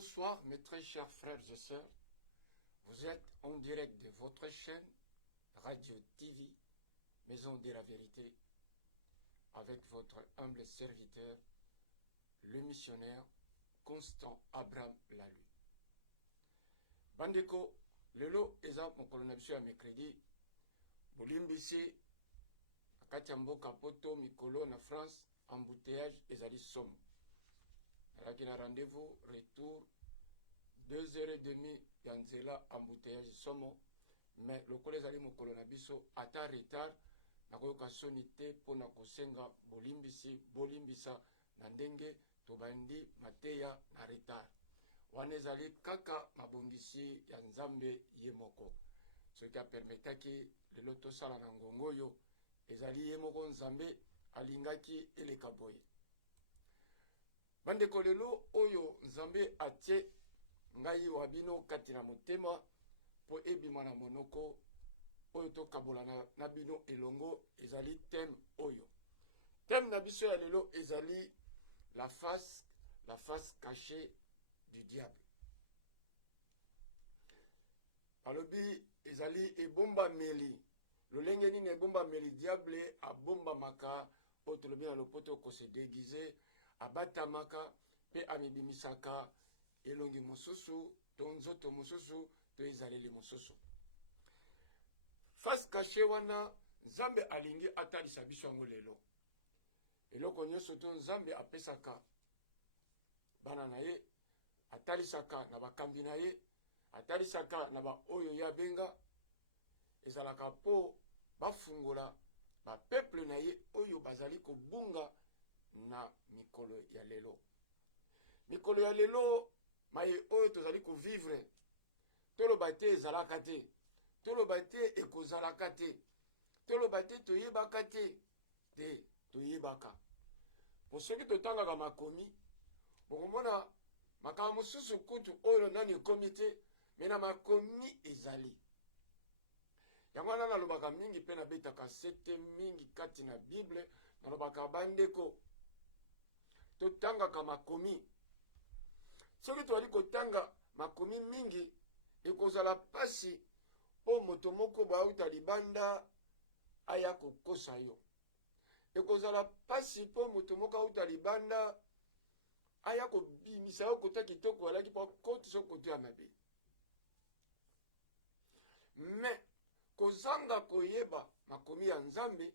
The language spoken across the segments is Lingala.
Bonsoir mes très chers frères et sœurs, vous êtes en direct de votre chaîne Radio TV, Maison de la Vérité, avec votre humble serviteur, le missionnaire Constant Abraham Lalu. bandeko lelo eza mokolo na biso ya mercredi bolimbisi akati ya mboka poto mikolo na France embouteillage ezali somo alaki na rendez-vous retour 2h30 ya nzela embouteillage somo mais lokola ezali mokolo na biso ata retard nakoyoka soni te mpona kosenga bolimbisa na ndenge tobandi mateya na retard wana ezali kaka mabongisi ya nzambe ye moko soki apermetaki lelo tosala na ngongo oyo ezali ye moko nzambe alingaki eleka boye bandeko lelo oyo nzambe atie ngai wa bino kati na motema mpo ebima na monoko oyo tokabola na bino elongo ezali thème oyo thème na biso ya lelo ezali la face cachée du diable alobi ezali ebombameli lolenge nini ebombameli diable abombamaka oyo tolobi na lopoto kose déguise abatamaka mpe amibimisaka elongi mosusu to nzoto mosusu to ezaleli mosusu face caché wana nzambe alingi atalisa biso yango lelo eloko nyonso to nzambe apesaka bana na ye atalisaka na bakambi na ye atalisaka na baoyo ye abenga ezalaka mpo bafungola bapeple na ye oyo bazali kobunga na mikolo ya lelo mikolo ya lelo maye oyo tozali kovivre toloba te ezalaka te toloba te ekozalaka te toloba te toyebaka te toyebaka po soki totangaka makomi okomona makambo mosusu kutu oyo nani ekomi te me na makomi ezali yango wana nalobaka mingi mpe nabetaka sete mingi kati na bible nalobaka bandeko totangaka makomi soki tozali kotanga makomi mingi ekozala pasi mpo moto moko bauta libanda aya kokosa yo ekozala pasi mpo moto moko auta libanda aya kobimisa yo kota kitoko alaki mpo kotisa koto ya mabe me kozanga koyeba makomi ya nzambe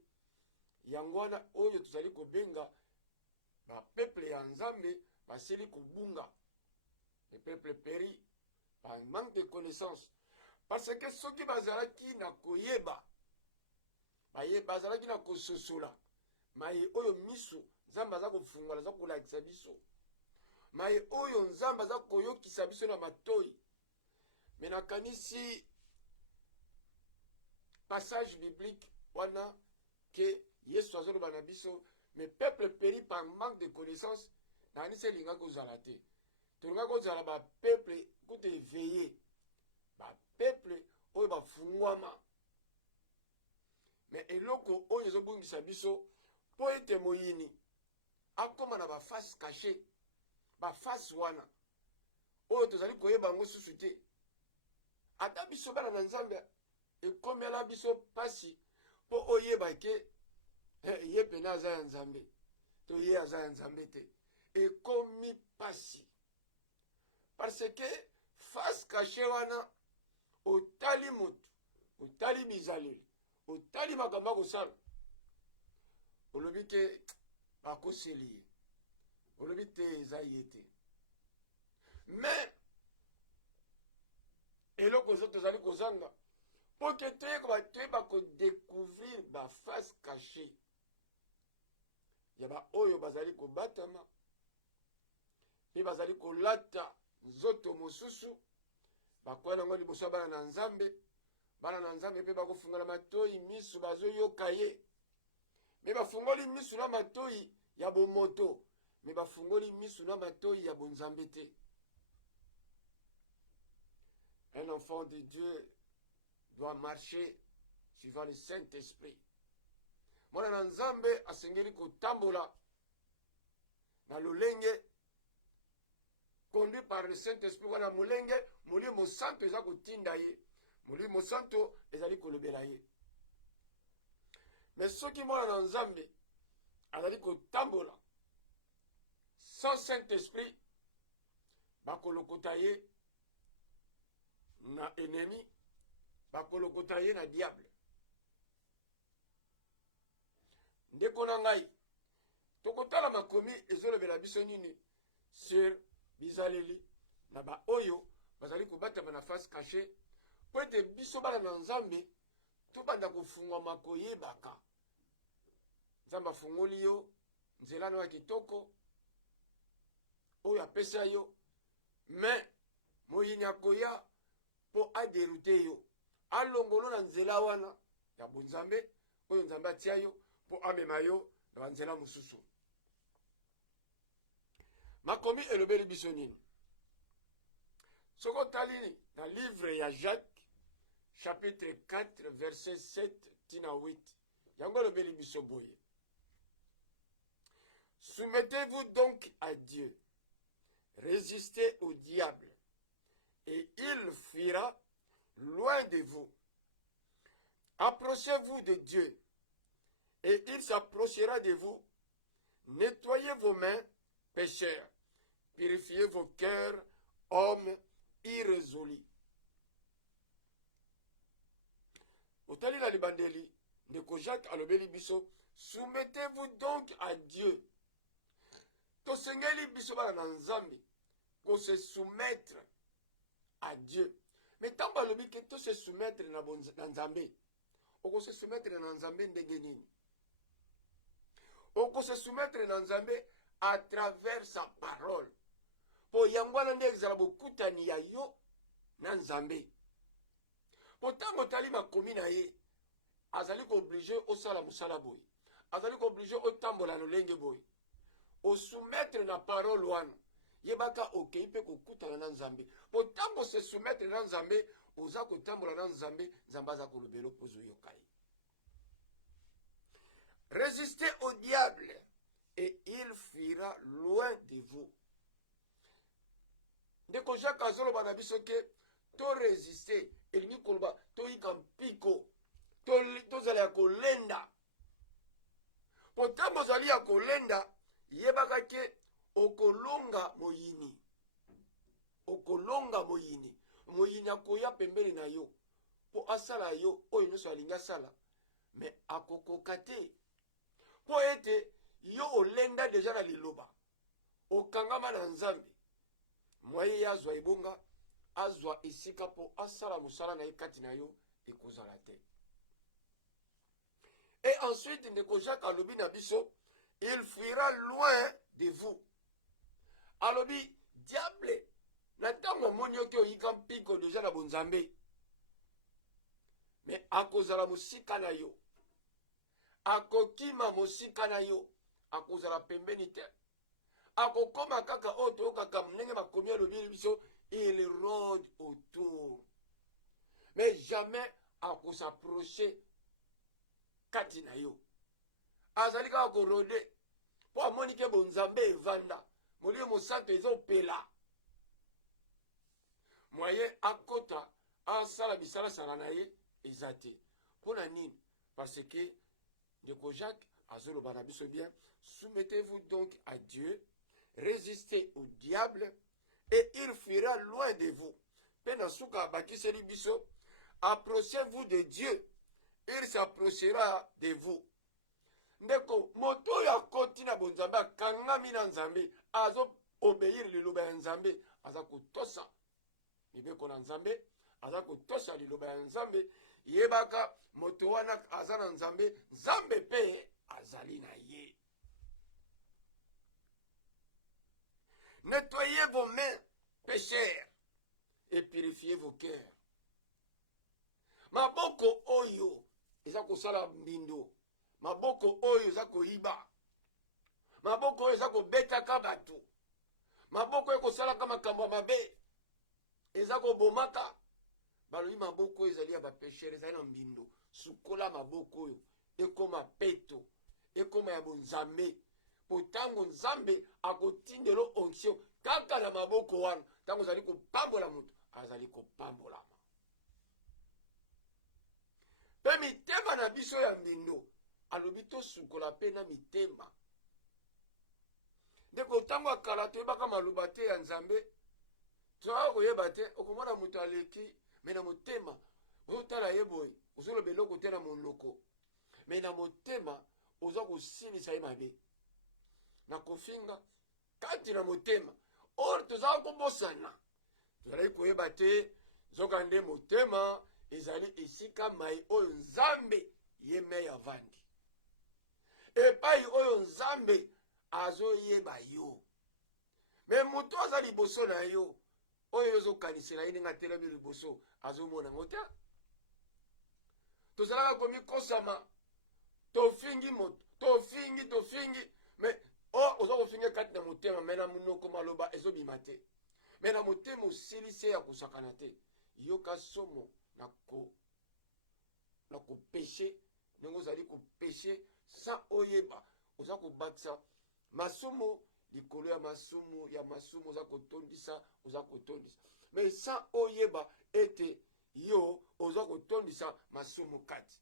yango wana oyo tozali kobenga bapeple ya nzambe basili kobunga le peuple périt par manque de connaissance parce que soki bazalaki na koyeba bazalaki na kososola maye oyo miso nzambe aza kofungola aza kolakisa biso maye oyo nzambe aza koyokisa biso na matoyi me nakanisi passage biblique wana ke yesu azoloba na biso mais peuple périt par manque de connaissance nakanisi elinga kozala te tolinga kozala bapeuple kuta éveillé bapeuple oyo bafungwama me eloko oyo ezobungisa biso mpo ete moyini akoma na baface caché baface wana oyo tozali koyeba yango susu te ata biso bana na nzambe ekomela biso pasi mpo oyeba ke ye pene aza ya nzambe to ye aza ya nzambe te ekomi pasi parce que face caché wana otali motu otali bizaleli otali makambo akosala olobi ke bakoseli ye olobi te eza ye te me eloko ezo tozali kozanga mpo ke toyeba kodécouvrir baface caché ya baoyo bazali kobatama mpe bazali kolata nzoto mosusu bakwela yango liboso ya bana na nzambe mpe bakofungola matoyi misu bazoyoka ye me bafungoli misu na matoyi ya bomoto me bafungoli misu na matoyi ya bonzambe te un enfant de Dieu doit marcher suivant le Saint-Esprit mwana na nzambe asengeli kotambola na lolenge conduit par le Saint-Esprit wana molenge molimo santo eza kotinda ye molimo santo ezali kolobela ye mais soki mwana na nzambe azali kotambola sans Saint-Esprit bakolokota ye na ennemi bakolokota ye na diable. Ndeko na ngai tokotala makomi ezolobela biso nini sur bizaleli na ba oyo bazali kobatama na face caché po ete biso bana na nzambe tobanda kofungwama koyebaka nzambe afungoli yo nzela no ya kitoko oyo apesa yo me moyini akoya po aderute yo alongolo na nzela wana ya bonzambe oyo nzambe atia yo po amema yo na banzela mosusu. Makomi elobeli biso nini? Soko tali na livre ya Jacques chapitre 4 verset 7 tina 8 yango elobeli biso boye: soumettez-vous donc à Dieu, résistez au diable et il fuira loin de vous. Approchez-vous de Dieu et il s'approchera de vous. Nettoyez vos mains, pécheurs. Purifiez vos cœurs, hommes irrésolus. Otali la libandeli, ndeko Jacques alobeli biso, soumettez-vous donc à Dieu. Tosengeli biso bana na nzambe, ko se soumettre à Dieu. Mais tant balobi ke to se soumettre na nzambe, oko se soumettre na nzambe ndenge nini? Oko se soumettre na nzambe à travers sa parole. Po yangwana nde ezala bokutani ya yo na nzambe. Po tango tali makomi na ye, azali ko obligé osala musala boy. Azali ko obligé otambola lolenge boy. O soumettre na parole wana. Yebaka okei pe kokutana na nzambe. Po tango se soumettre na nzambe, oza kotambola na nzambe, nzambe aza kolobelo pozo yokai. Résistez au diable et il fuira loin de vous. Ndeko Jacques azoloba na biso ke to résister elingi koloba to yika mpiko to zala ya kolenda. Po tambo zali ya kolenda yebaka ke okolonga moyini. Okolonga moyini. Moyini akoya pembeni na yo po asala yo oyo nyonso alingi asala me akokoka te. Po ete yo olenda deja na liloba okangama na nzambe mwaye ya azwa ebonga azwa esika po asala musala na ye kati na yo ekozala te. Et ensuite ndeko Jacques alobi na biso il fuira loin de vous. Alobi diable na ntango amoni yo ke oyika mpiko deja na bonzambe me akozala mosika na yo, akokima mosika na yo, akozala pembeni te, akokoma kaka oyo toyokaka ndenge makomi alobi biso il rôde autour mais jamais akosapproche kati na yo. Azali kaka korode po amoni ke bonzambe evanda molimo mosanto ezopela moye akota asala bisalasala na ye eza te. Mpona nini? Parce que ndeko Jacques azoloba na biso bien, soumettez-vous donc à Dieu, résistez au diable et il fuira loin de vous. Pe na suka abakiseli biso, approchez-vous de Dieu, il s'approchera de vous. Ndeko moto oyo akoti na bonzambe akangami na nzambe azo obéir liloba ya nzambe aza kotosa mibeko na nzambe, aza kotosa liloba ya nzambe, yebaka moto wana aza na nzambe, nzambe pe azali na ye. Nettoyez vos mains, pécheurs, et purifiez vos cœurs. Maboko oyo eza kosala mbindo, maboko oyo eza koyiba, maboko oyo eza kobetaka bato, maboko oyo kosalaka makambo ya mabe, eza kobomaka. Balobi maboko oyo ezali ya bapeshere, ezali na mbindo. Sukola maboko oyo ekoma peto, ekoma ya bonzambe. Po tango nzambe akotindelo onction kaka na maboko wana, tango azali kopambola moto, azali kopambolama. Pe mitema na biso ya mbindo, alobi to sukola pe na mitema. Ndeko tango akala toyebaka maloba te ya nzambe, toa koyeba te, okomona moto aleki Mais na motema, otala ye boye, ozolo beloko te na monoko. Mais na motema, oza kosilisa ye mabe. Na kofinga, kati na motema, or tozala kobosana. Tozali koyeba te, zoka nde motema, ezali esika mai oyo nzambe ye me avandi. Epai oyo nzambe azoyeba yo. Me moto aza liboso na yo, oyo ozokanisela ye ndenge atelemi liboso azomona ngo te. Tozalaka komikosama, tofingi moto, tofingi, me oza kofinga kati na motema, me na munoko maloba ezobima te. Me na motema osilisi ya kosakana te. Yoka somo na kopeshe, ndenge ozali kopeshe sa oyeba, oza kobatisa masumu likolo ya masumu oza kotondisa, mais sa oyeba ete yo oza kotondisa masumu kati.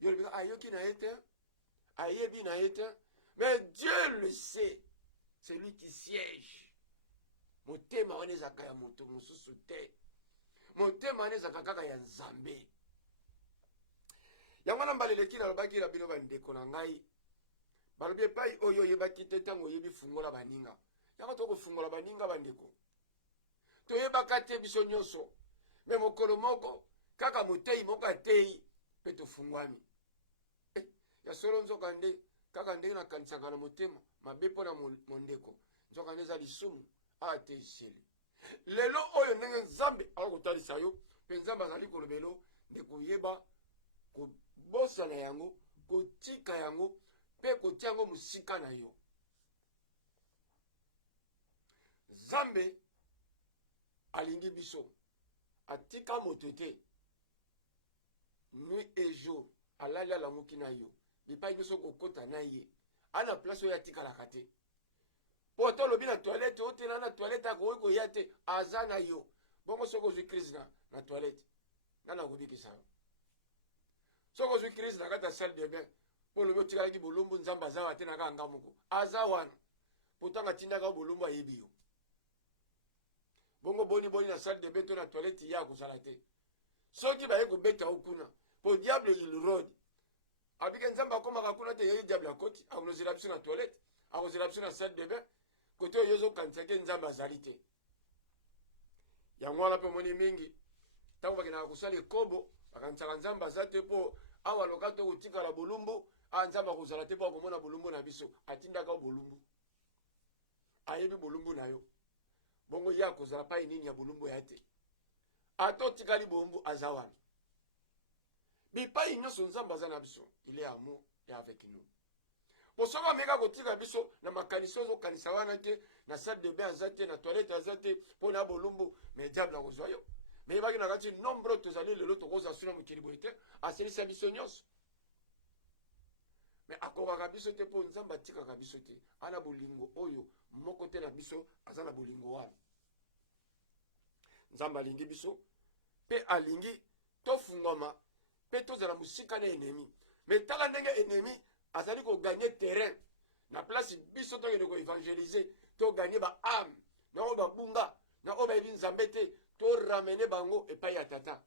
Yo le ayoki na ete, ayebi na ete, mais Dieu le sait, c'est lui qui siège. Motema wana ezaka ya moto mosusu te. Motema wana ezaka kaka ya Nzambe. Yango na mbaleleki na lobaki na bino bandeko na ngai. Balobi epai oyo oyebaki te ntango oyebi fungola baninga. Yango tokofungola baninga bandeko. Toyebaka te biso nyonso. Me mokolo moko kaka motei moko atei mpe tofungwami. Ya solo nzoka nde kaka ndenge nakanisaka na motema mabe mpo na mondeko. Nzoka nde eza lisumu ate esili. Lelo oyo ndenge Nzambe akotalisa yo mpe Nzambe azali kolobelo nde koyeba kobosana yango, kotika yango, mpe kotia yango musika na yo. Nzambe alingi biso, atika moto te, nuit et jour, alali alamuki na yo, bipai biso kokota na ye, ana place oyo atikalaka te. Po to lobi na toilette, otena na toilette akoki koya te, aza na yo. Bongo soko ozwi crise na toilette, nana akobikisa yo. Soko ozwi crise na kati ya salle de bain, po lobi otikalaki bolumbu Nzambe aza wa te na kanga moko, aza wana. Potanga tindaka bolumbu ayebi yo. Bongo boni na salle de bain to na toilette ya kozala te. Soki baye kobeta okuna, po diable il rôde. Abike Nzambe akomaka kuna te yeye diable akoti, akozela biso na toilette, akozela biso na salle de bain, kote oyo ozokanisa ke Nzambe azali te. Yango wana mpe moni mingi, ntango bakendaka kosala ekobo, bakanisaka Nzambe aza te mpo awa loka to kotikala bolumbu, Nzambe akozala te mpo akomona bolumbu na biso, atindaka bolumbu. Ayebi bolumbu na yo. Bongo ya kozala pa nini ya bolumbu ya te. Ato tikali bolumbu aza wana. Bipai nyonso Nzambe aza na biso, il est amour et avec nous. Posoko meka kotika biso na makanisa ozokanisa wana te, na salle de bain aza te, na toilette aza te, po na bolumbu, mais diable akozwa yo. Mais baki na kati nombre tozali lelo tokoza suna mokili boye te, asilisa biso nyonso. Mais akokaka biso te po Nzambe atikaka biso te. Ana bolingo oyo moko te na biso aza na bolingo wana. Nzambe alingi biso pe alingi tofungama pe tozala musika na ennemi. Mais tala ndenge ennemi azali ko gagner terrain na place biso to yene ko évangéliser, to gagner ba âme, na o ba bunga, na o ba yebi Nzambe te, to ramener bango epai ya tata.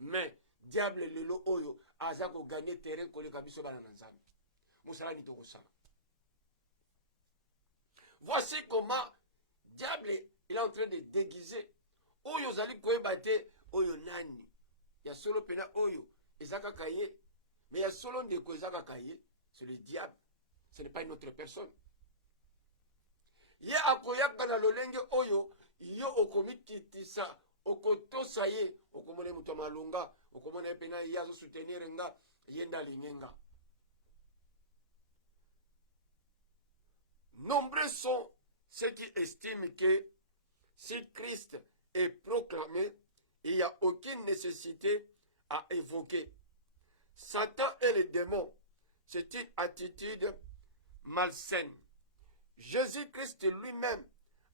Mais diable lelo oyo aza ko gagner terrain koleka biso bana na Nzambe. Mosalani to kosala. Voici comment diable il est en train de déguiser. Oyo zali koyeba te oyo nani. Ya solo pena oyo ezaka kaye, mais ya solo ndeko ezaka kaye, c'est le diable. Ce n'est pas une autre personne. Ye akoyaka na lolenge oyo yo okomikitisa, okotosa ye, okomone muto malunga, okomone pena ye azo soutenir nga yenda lingenga. Nombreux sont ceux qui estiment que si Christ est proclamé, il n'y a aucune nécessité à évoquer. Satan et les démons, c'est une attitude malsaine. Jésus-Christ lui-même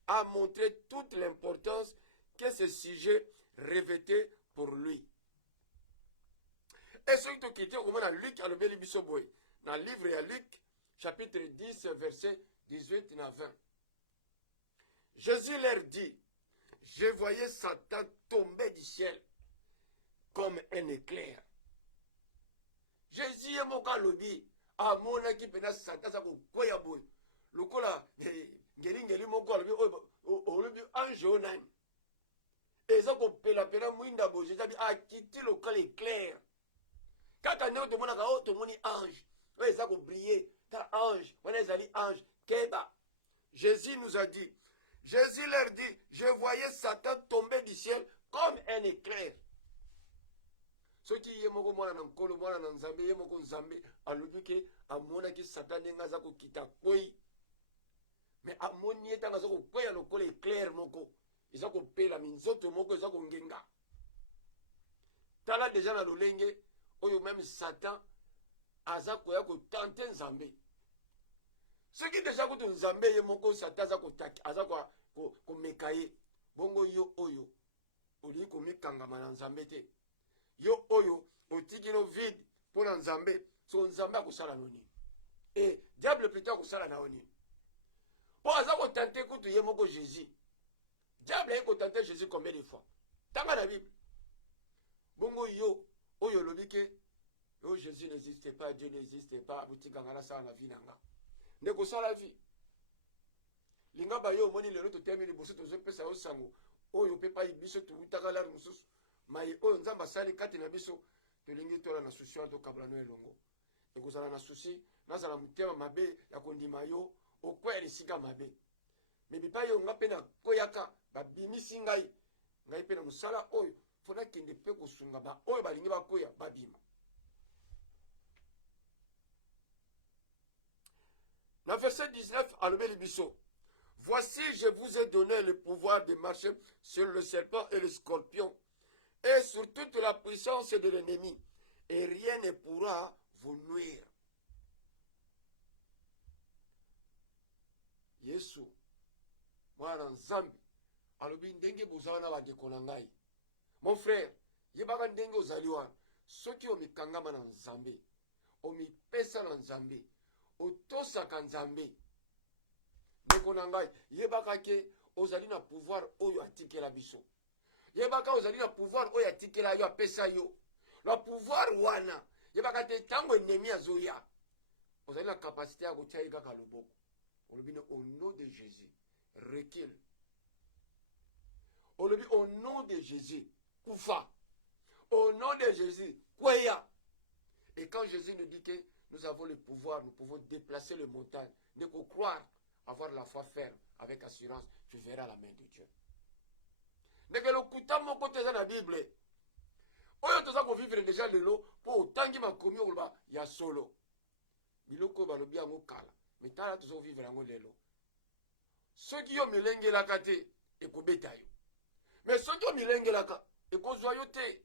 a montré toute l'importance que ce sujet revêtait pour lui. Et ce qui était au moment de Luc, dans le livre de Luc, chapitre 10, verset 18 à 20. Jésus leur dit, je voyais Satan tomber du ciel comme un éclair. Jésus est mon kalobi. A mon qui pena sata sa ko koya boy. Lokola ngeli mon kalobi o lobi ange nan. Et ça ko pela mwinda bo Jésus a quitté le col éclair. Quand on est au monde ka to moni ange. Ouais ça ko briller. Ta ange, on est allé ange keba. Jésus nous a dit, Jésus leur dit, je voyais Satan tomber du ciel comme un éclair. Ceux qui y moko mwana nan kolo mwana nan nzambe ye moko nzambe alobi ke amona ki Satan ngaza ko kita koi. Mais amoni etanga zo ko koya lokolo éclair moko. Ils ont pela minzoto moko ils ont ngenga. Tala déjà na lolenge oyo même Satan aza koya ko tenter nzambe. Ce qui déjà ko nzambe ye moko Satan aza ko taki aza ko mekaye bongo yo oyo oli ko mikangama na nzambe te. Yo oyo otikino vide pour nzambe so nzambe akusala noni. Et diable plutôt akusala na oni. Pour aza ko tenter kutu ye moko Jésus. Diable a tenté Jésus combien de fois? Dans la Bible. Bongo yo, oyo lobike, oh Jésus n'existe pas, Dieu n'existe pas, butikangala sa na vie nanga. Neko sa la vie. Linga ba yo moni lelo to termine boso to pesa yo sango. Oyo pe pa ibiso to utakala mususu. Mai oyo nzamba sali kati na biso to lingi to na souci to kablano elongo. Neko sala na souci, na sala mutema mabe ya kondima yo, okweli sika mabe. Mais bipa yo nga pena koyaka babimisi ngai ngai pena musala oyo fona kende pe kosunga ba oyo balingi bakoya babima. Na verset 19 alobeli biso, voici je vous ai donné le pouvoir de marcher sur le serpent et le scorpion et sur toute la puissance de l'ennemi et rien ne pourra vous nuire. Yesu mwana nzambe alobi ndenge bozala na bandeko na ngai. Mon frère, yebaka ndenge ozali wana soki omikangama na nzambe omipesa na nzambe otosaka nzambe ndeko na ngai yebaka ke ozali na pouvoir oyo atikela biso. Yebaka ozali na pouvoir oyo atikela yo apesa yo. La pouvoir wana yebaka te tango ennemi azoya ozali na capacité ya kotia ye kaka loboko. Olobi au nom de Jésus recule. Olobi au nom de Jésus kufa. Au nom de Jésus kweya. Et quand Jésus nous dit que nous avons le pouvoir, nous pouvons déplacer les montagnes, ne faut croire, avoir la foi ferme, avec assurance, tu verras la main de Dieu. Ndeke lokuta moko teza na Bible. Oyo toza ko vivre déjà lelo po tangi makomi oloba ya solo. Biloko balobi yango kala. Mais tala tozo vivre yango lelo. Soki yo milengelaka te ekobeta yo. Mais soki yo milengelaka ekozwa yo te.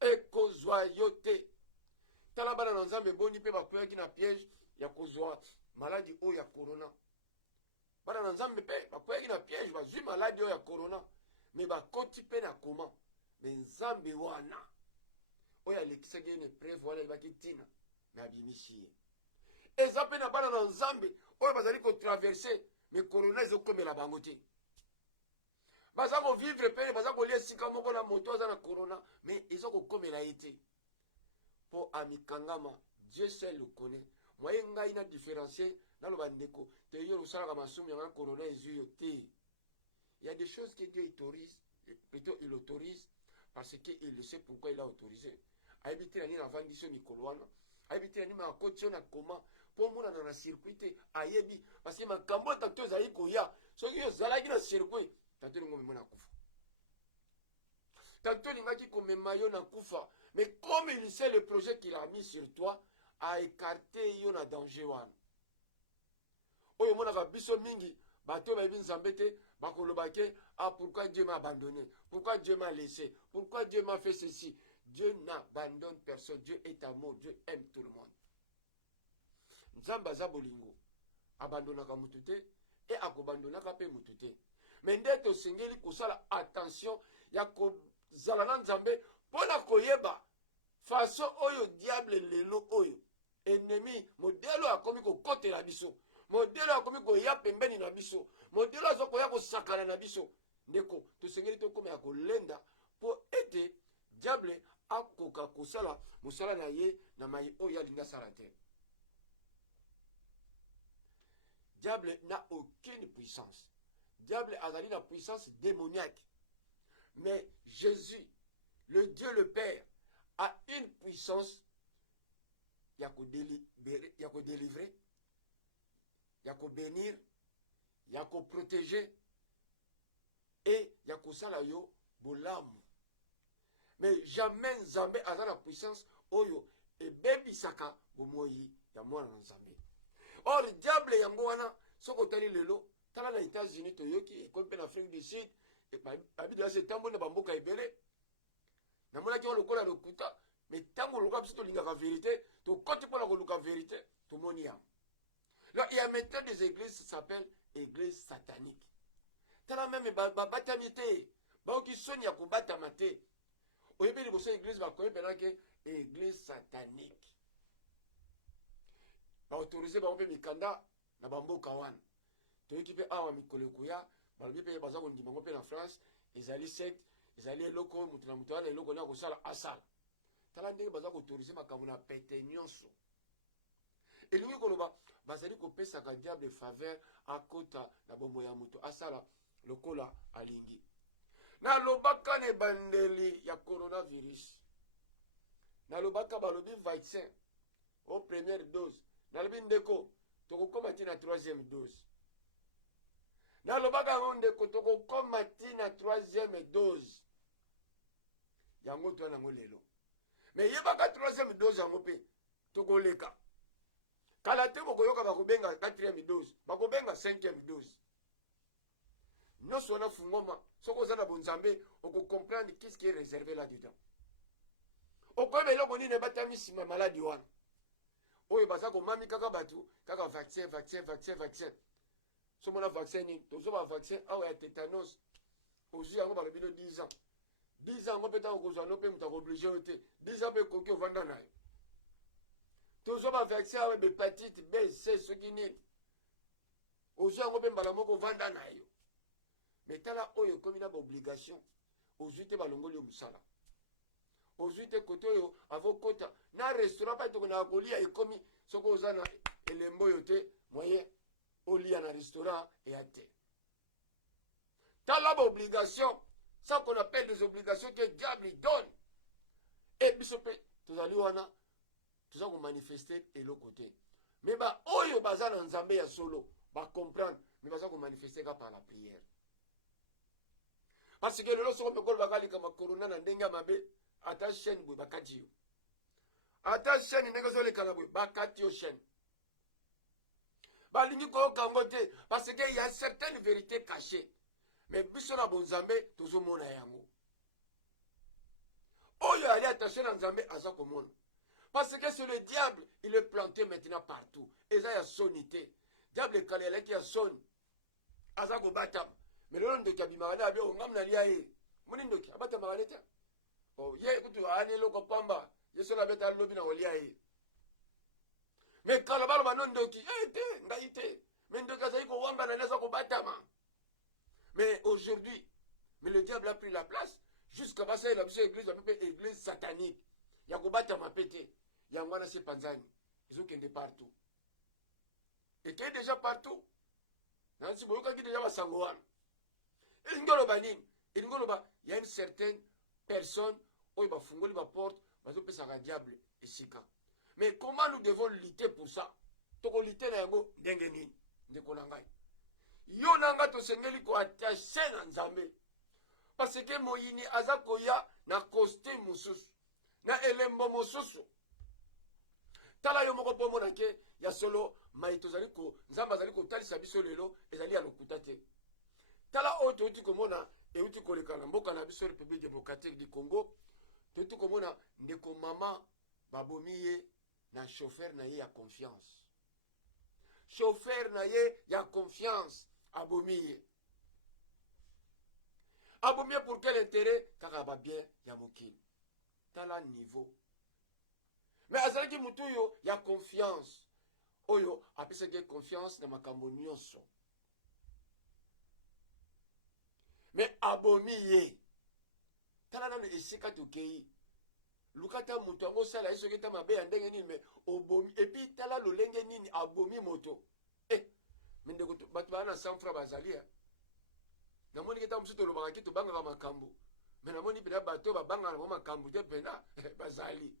Ekozwa yo te. Tala bana na nzambe boni pe bakweyaki na piège ya kozwa maladie oyo ya corona. Bana na nzambe pe bakweyaki na piège bazwi maladie oyo ya corona. Mais bakoti pe na koma. Mais nzambe wana oyo alekisaki une preuve wana ebaki tina na bimisi ye. Eza pe na bana na nzambe oyo bazali ko traverser mais corona ezokomela bango te. Baza ko vivre pe baza ko lia sika moko na moto aza na corona mais ezokomela ye te. Po amikangama Dieu seul le connaît. Moi ngai na différencier na lo bandeko te yo usala ka masumu ya corona ezuyo te. Il y a des choses que Dieu autorise, plutôt il autorise parce qu'il le sait pourquoi il a autorisé. Aibiti na ni na vandiso mikoloana. Aibiti na ni ma kotio na koma po mona na circuit ayebi parce que makambo tanto zali koya soki yo zalaki na circuit tanto ngo mona kufa. Tanto lingaki komema yo na kufa mais comme il sait le projet qu'il a mis sur toi a écarté yo na danger wana. Oyo mona ka biso mingi bato ba binzambe te bakolobake ah pourquoi Dieu m'a abandonné, pourquoi Dieu m'a laissé, pourquoi Dieu m'a fait ceci. Dieu n'abandonne personne. Dieu est amour. Dieu aime tout le monde. Nzamba za bolingo abandonaka mutu te et akobandonaka pe mutu te. Mais nde tosengeli kosala attention ya kozala na nzambe mpona koyeba façon oyo diable lelo oyo ennemi modelo akomi kokotela biso, modelo akomi koya pembeni na biso, modelo azokoya kosakana na biso. Ndeko tosengeli tokoma ya kolenda po ete diable akoka kosala mosala na ye na mai oyo alingi asala te. Diable n'a aucune puissance. Diable a une puissance démoniaque. Mais Jésus, le Dieu le Père, a une puissance. Il y a qu'à délivrer, il y a qu'à bénir, il y a qu'à protéger, et il y a qu'à salayo bolam. Mais jamais Nzambe a la puissance oyo et baby saka bomoyi ya mwana Nzambe. Or le diable yango wana soko tali lelo tala na États-Unis toyoki ko pe na Afrique du Sud et babi da se tambo na bamboka ebele na mona ki lokola lokuta mais tango lokola biso to linga ka vérité to koti pona ko luka vérité to moni ya. Là il y a maintenant des églises qui s'appellent églises sataniques. Tala même batamité ba ki soni ya ko batamate. Oyebeli boso église ba ko pena ke église satanique. Ba autoriser ba mpe mikanda na bamboka wana. Toyoki pe awa mikolo kuya balobi pe baza ko ndima mpe na France ezali secte ezali eloko mutu na mutu wana eloko na kosala asala. Tala ndenge baza ko autoriser makambo na pete nyonso. Elingi koloba bazali kopesaka diable faveur akota na bombo ya mutu asala lokola alingi. Na lobaka ne bandeli ya coronavirus. Na lobaka balobi vaccin au première dose. Na lobi ndeko tokokoma ti na troisième dose. Na lobaka ndeko tokokoma ti na troisième dose. Yango to na molelo. Mais yebaka troisième dose yango pe tokoleka. Kala te bokoyoka bakobenga quatrième dose, bakobenga cinquième dose. Nous sommes fungoma, soko zana bonzambe, on peut comprendre qu'est-ce qui est réservé là-dedans. On peut me l'obonner ne batami si ma maladie wana. Oye basa ko mami kaka batu, kaka vaccin. Somo na vaccin ni, to soba vaccin awa ya tétanos. Ozu yango ba bino 10 ans. 10 ans ngopeta ko zo no pe muta ko obligé ote. 10 ans pe ko ko vanda na yo. To soba vaccin awa hépatite B, C ce qui ni. Ozu yango pe mbala moko vanda na yo. Mais tala oyo komi na obligation ozwi te balongoli yo musala ozwi te kote oyo avokota na restaurant pa toko na kolia ekomi soko oza na elembo oyo te moyen olia na restaurant eya te. Tala obligation ça qu'on appelle des obligations que diable donne et biso pe tozali wana toza ko manifester eloko te mais ba oyo baza na Nzambe ya solo ba comprendre mais baza ko manifester ka par la prière. Parce que le lorsqu'on peut voir comme corona na ndenga mabe ata chaîne bwe bakati yo. Ata chaîne ndenga zo le kala bwe bakati yo chaîne. Ba lingi ko kangote parce que il y a certaines vérités cachées. Mais biso na bonzambe tozo mona yango. Oyo ali attaché na nzambe aza komona. Parce que c'est le diable, il est planté maintenant partout. Et ça y a sonité. Diable kalele qui a sonné. Aza ko batam. Mais le nom de Kabimana, on a un liaé. Mon indoki, abata maraneta. Oh, ye, tu as un loco pamba. Je suis la bête à l'obina au liaé. Mais quand la barbe non doki, ngaïté. Mais ndokazaïko wanga na nesa ko batama. Mais aujourd'hui, mais le diable a pris la place. Jusqu'à passer la église, la église satanique. Yakobata m'a pété. Yangwana se panzani. Ils ont qu'un partout. Et qui est déjà partout. Nansi Boyoka qui est déjà à Sangouan. Il y a une certaine personne où il va fungoli ma porte, il va faire un diable et sika. Mais comment nous devons lutter pour ça? Toko lutter na yango ndengeni ndeko nangai. Yo nanga to sengeli ko attaché na Nzambe. Parce que moyini azako ya na costume mususu. Na elembo mususu. Tala yo moko pomo na ke ya solo maito zaliko Nzamba zaliko talisa biso lelo ezali alokuta te. Tala oto uti komona e uti koleka na mboka na biso République démocratique du Congo tuti komona ndeko mama babomiye na chauffeur na ye ya confiance. Chauffeur na ye ya confiance abomiye. Abomiye pour quel intérêt? Kaka ba bien ya mokili. Tala niveau. Mais azalaki mutu yo ya confiance. Oyo apesaki confiance na makambo nyonso. Mais abomiye. Tala na esika tokei lukata moto yango osala ye soki ata mabe ya ndenge nini me obomi epi tala lolenge nini abomi moto me ndeko bato baa na 100 francs bazali ya namoni keta mosusu tolobaka ki tobangaka makambo me namoni mpena bato babangaka ngo makambo te mpena bazali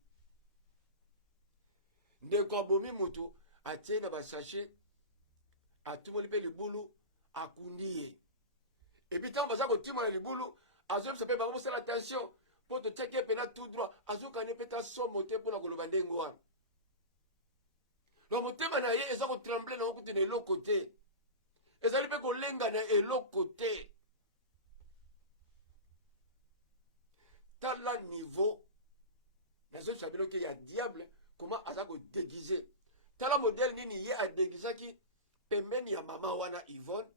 ndeko abomi moto atie na basashe atumoli mpe libulu akundi ye epi ntango baza kotimala libulu azoyebisa mpe bango mosala attention mpo totiaki ye mpena tout droit azokani mpe ta somo te mpona koloba ndenge wana lo motema na ye eza kotremble nango kuti na eloko te ezali mpe kolenga na eloko te tala niveau nazoyebisa bino ke ya diable koma aza kodegize tala modele nini ye adegizaki pembeni ya mama wana Yvonne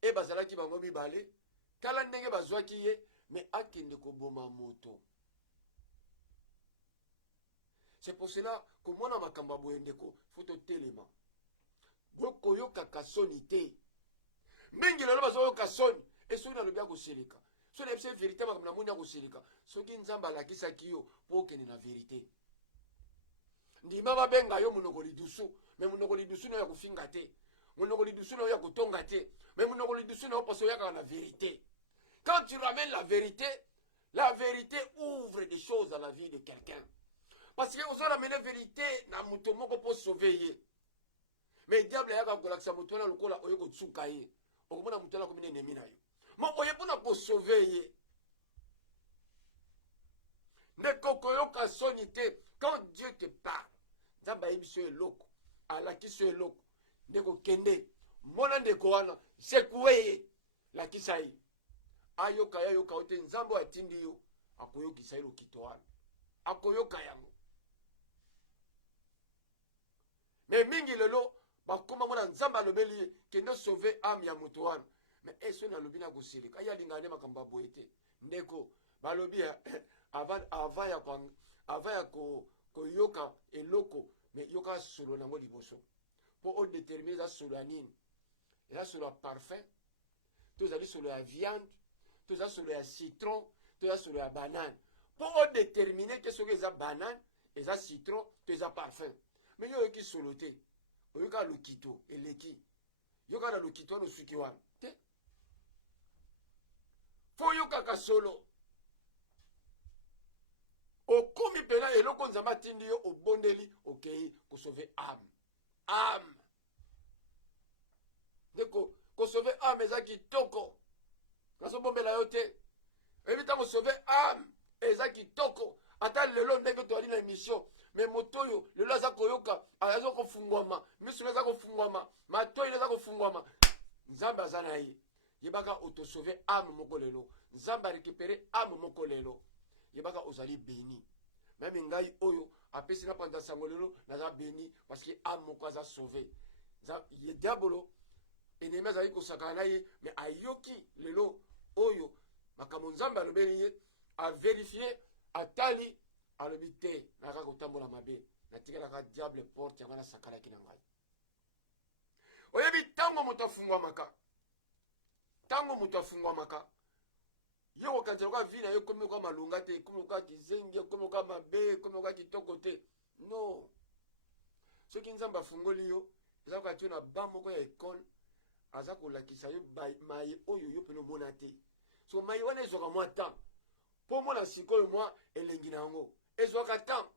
e bazalaki bango mibale tala ndenge bazwaki ye me akende koboma moto. C'est pour cela komona makambo ya boye ndeko fo totelema bokoyokaka soni te mingi lelo bazoyoka soni esoki nalobi ya koseleka so na yebisa verité makambo na moni ya koseleka soki nzambe alakisaki yo mpo okende na verité ndima babenga yo monoko lidusu me monoko lidusu nayo ya kofinga te monoko lidusu nayo ya kotonga te me monoko lidusu nayo poso oyakaka na verité. Quand tu ramènes la vérité ouvre des choses dans la vie de quelqu'un. Parce que vous ramenez la vérité na moto moko pour sauver ye. Mais le diable yaka kolakisa moto na lokola oyeko tsuka ye. Okomona moto na komine ennemi na yo. Mo oyepona pour sauver ye. Ne kokoyoka sonité quand Dieu te parle. Nzamba yebiso eloko, alakiso eloko. Ndeko kende, mona ndeko wana, sekoué ye, lakisa ye. Ayoka ya yoka ote nzambo atindi yo akoyokisa ye lokito wana akoyoka yango me mingi lelo bakoma mona nzambe alobeli ye kende sauve ame ya moto wana me eso nalobi na kosilika ye alingaka nde makambo ya boye te ndeko balobi avant ya koyoka eloko me yoka solo nango liboso mpo odetermine eza solo ya nini eza solo ya parfum to ezali solo ya viande to eza solo ya citron to eza solo ya banane mpo odétermine ke soki eza banane eza citron to eza parfum me yo oyoki solo te oyoka lokito eleki yoka na lokito wana osuki wana te fo oyokaka solo okomi mpena eloko nzambe atindi yo obondeli okei kosauve ame nde kosauve ame eza kitoko nazobombela yo te ebi ntango sauve ame eza kitoko ata lelo ndenge toali na émission me moto oyo lelo aza koyoka aza kofungwama miso eza kofungwama matoi eza kofungwama nzambe aza na ye yebaka otosauve ame moko lelo nzambe arekipere ame moko lelo yebaka ozali béni meme ngai oyo apesi na panda sango lelo naza béni parce que ame moko aza sauve ye diabolo ennemi azali kosakana na ye me ayoki lelo oyo makambo nzambe alobeli ye averifie atali alobi te naka kotambola mabe natikelaka diable porte yango nasakalaki na ngai oyebi ntango moto afungwamaka ye kokanisa loka vi na ye ekomi loka malunga te ekomi loka kizengi ekomi loka mabe ekomi loka kitoko te no soki nzambe afungoli yo eza koka tio na ba moko ya ekole aza kolakisa yo maye oyo yo mpena omona te so maye wana ezwaka mwa temps mpo omona sikoyo mwa elengi na yango ezwaka temps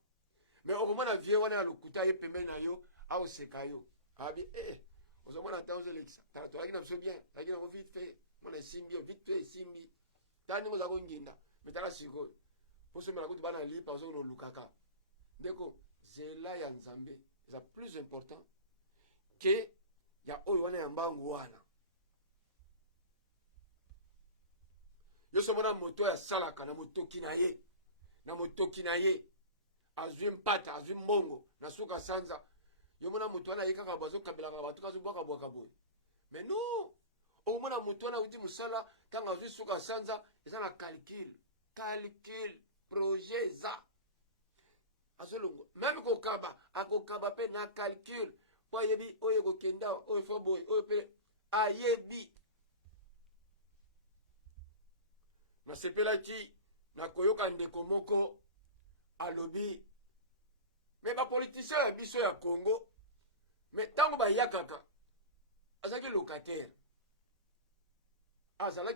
me okomona vie wana ya lokuta ye pembeni na yo aoseka yo abi ozomona temps ozolekisa tala tolaki na biso bien tolaki nango vite fait mona esimbi yo vite fait esimbi tala ndenge oza konginda me tala sikoyo mpo somela kuti bana lipa ozokona olukaka ndeko nzela ya nzambe eza plus important ke ya oyo wana ya mbangu wana yo somona moto oyo asalaka na motoki na ye azwi mpata azwi mbongo na suka sanza yo mona moto wana ye kaka bazokabelaka bato kazobwaka boye mais non okomona moto wana auti mosala ntango azwi suka sanza eza na calcul projet eza azolongo meme akokaba mpe na calcul mpo ayebi oyo ekokenda oyo fo boye oyo mpe ayebi nasepelaki na koyoka ndeko moko alobi me bapolitisien ya biso ya Congo me ntango bayakaka azalaki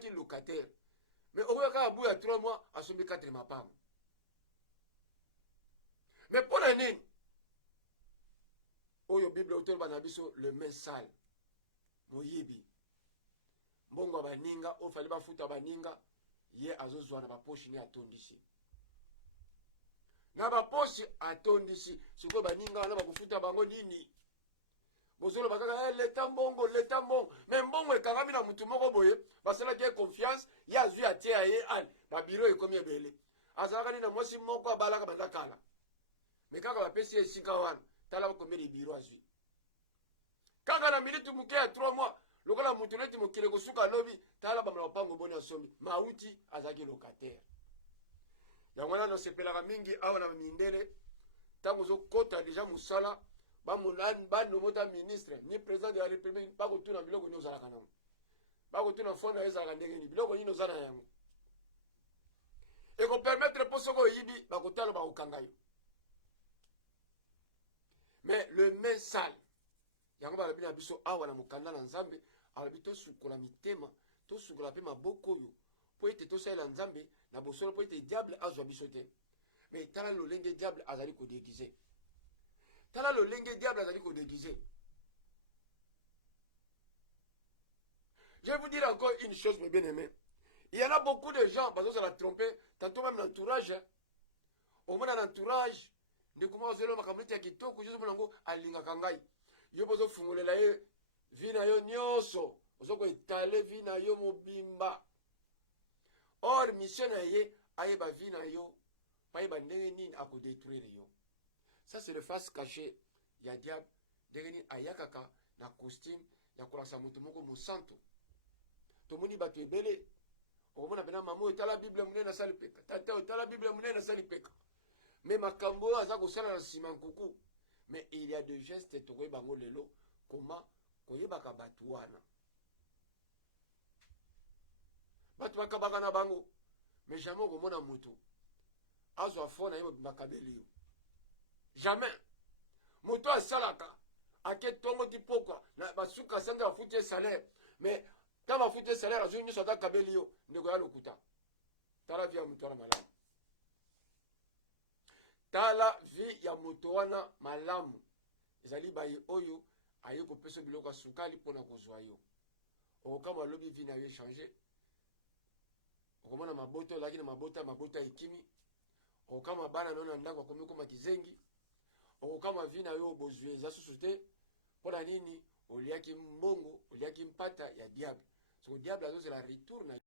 locataire me okoyaka abu ya 3 mois asombi 4 mapango me mpo na nini oyo bible otoloba na biso le main sale moyibi mbongo baninga ofali bafuta baninga ye azozwa na baposhi ni atondisi na baposhi atondisi sikoyo baninga wana bakufuta bango nini bozoloba kaka leta mbongo me mbongo ekangami na mutu moko boye basalaki ye confiance ye azwi atie ya ye ani babiro ekomi ebele azalaka nini na mwasi moko abalaka banda kala me kaka bapesi ye esika wana tala bakombeli ibiro azwi kaka na miniti moke ya 3 mois lokola mutu neti mokili kosuka alobi tala bamala bapango boni asomi mauti azalaki locataire yango wana nosepelaka mingi awa na mindele ntango ozokota deja mosala banomota ministre ni président de la république bakotuna biloko nini ozalaka nango bakotuna fond na yo ezalaka ndenge nini biloko nini oza na yango ekopermettre mpo soki oyibi bakotala bakokanga yo mais le main sale yango balobi na biso awa na mokanda na nzambe alobi tosukola mitema tosukola mpe maboko oyo mpo ete tosalela nzambe na bosolo mpo ete diable azwa biso te mais tala lolenge diable azali kodegize tala lolenge diable azali kodegize. Je vais vous dire encore une chose, mes bien-aimés. Il y en a beaucoup de gens, parce que ça va tromper, tantôt même l'entourage. Au moins dans l'entourage, de comment on se l'a makamulite ya kitoko, je sais pas alinga kangai. Yo bozo fungulela ye vina yo nyoso, bozo ko etale vina yo mobimba. Or mission na ye ayeba vina yo, ayeba ndenge nini ako détruire yo. Ça c'est le face caché ya diable, ndenge nini ayakaka na costume ya kolasa mutu moko musantu. Tomoni bato ebele okomona pena mamo etala bible munene asali peka tata etala bible munene asali peka mais makambo oyo aza kosala na nsima nkuku mais il y a de gestes tokoyebango lelo koma koyebaka bato wana bato bakabaka na bango mais jamais okomona mutu azwa fo na ye makabeli yo jamais mutu asalaka ake tongo ti pokwa na basuka asanga afuti ye salaire mais quand ma foute salaire azwi nyonso ata kabeli yo ndeko ya lokuta tala vi ya moto wana malamu tala vi ya moto wana malamu ezali baye oyo aye kopesa biloko ya sukali mpona kozwa yo okokama alobi vi na yo echange okomona mabota olaki na mabota ekimi okokama bana na yo na ndako akomi koma kizengi okokama vi na yo bozwi eza susu te mpona nini oliaki mbongo oliaki mpata ya diable. So diable azozela retourne